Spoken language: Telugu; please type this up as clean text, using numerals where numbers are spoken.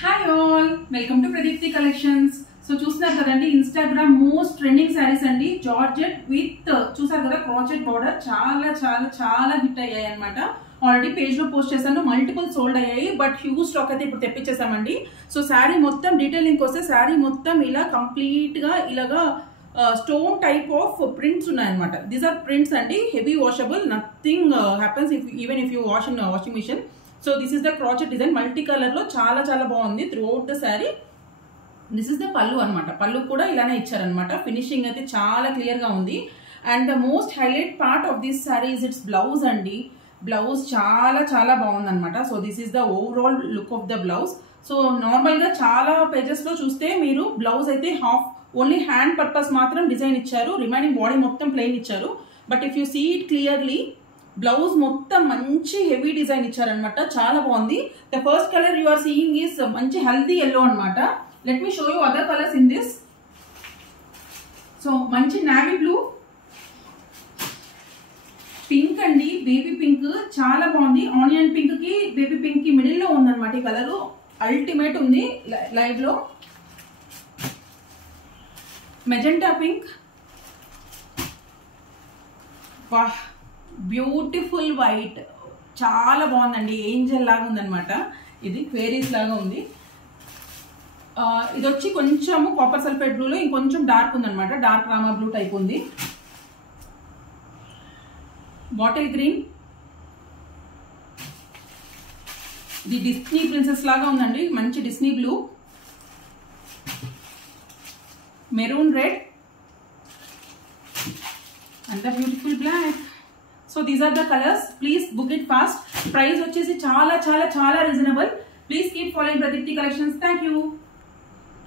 Hi all, welcome to Pradeepti collections. So చూస్తున్నారు కదండి, ఇన్స్టాగ్రామ్ మోస్ట్ ట్రెండింగ్ శారీస్ అండి. జార్జెట్ విత్ చూసారు కదా క్రాచెట్ బార్డర్, చాలా చాలా చాలా హిట్ అయ్యాయి అనమాట. ఆల్రెడీ పేజ్ లో పోస్ట్ చేశాను, మల్టిపుల్ సోల్డ్ అయ్యాయి, బట్ హ్యూజ్ స్టాక్ అయితే ఇప్పుడు తెప్పించేసామండి. సో శారీ మొత్తం డీటెయిలింగ్ వస్తే శారీ మొత్తం ఇలా కంప్లీట్ గా ఇలాగా స్టోన్ టైప్ ఆఫ్ ప్రింట్స్ ఉన్నాయన్నమాట. దీస్ ఆర్ ప్రింట్స్ అండి, heavy washable, nothing happens even if you wash in washing machine. So this is the crochet design, multi colour లో చాలా చాలా బాగుంది throughout the sari. This is the pallu అనమాట. పళ్ళు కూడా ఇలానే ఇచ్చారనమాట. ఫినిషింగ్ అయితే చాలా క్లియర్ గా ఉంది. And the most highlight part of this sari is its blouse అండి. బ్లౌజ్ చాలా చాలా బాగుంది అనమాట. So this is the overall look of the blouse. So normal గా చాలా పేజెస్ లో చూస్తే మీరు బ్లౌజ్ అయితే హాఫ్ ఓన్లీ హ్యాండ్ పర్పస్ మాత్రం డిజైన్ ఇచ్చారు, రిమైనింగ్ బాడీ మొత్తం ప్లెయిన్ ఇచ్చారు. But if you see it clearly, blouse మొత్తం మంచి హెవీ డిజైన్ ఇచ్చారనమాట. చాలా బాగుంది. The first colour you are seeing is మంచి హెల్దీ ఎల్లో అనమాట. Let me show you other colours in this. So మంచి నావీ బ్లూ, పింక్ అండి, బేబీ పింక్ చాలా బాగుంది. ఆనియన్ పింక్ కి బేబీ పింక్ కి మిడిల్ లో ఉందన్నమాట. ఈ కలర్ అల్టిమేట్ ఉంది లైవ్ లో. మెజెంటా పింక్, వాహ్ బ్యూటిఫుల్ వైట్, చాలా బాగుందండి. ఏంజల్ లాగా ఉందన్నమాట. ఇది క్వేరీస్ లాగా ఉంది. ఇది వచ్చి కొంచెము కాపర్ సల్ఫేట్ బ్లూలో ఇంకొంచెం డార్క్ ఉందన్నమాట. డార్క్ రామా బ్లూ టైప్ ఉంది. బాటిల్ గ్రీన్, ఇది డిస్నీ ప్రిన్సెస్ లాగా ఉందండి, మంచి Disney blue. Maroon red and the beautiful black. So these are the colours. Please book it fast. Price వచ్చేసి చాలా చాలా చాలా reasonable. Please keep following Pradeepthi collections. Thank you.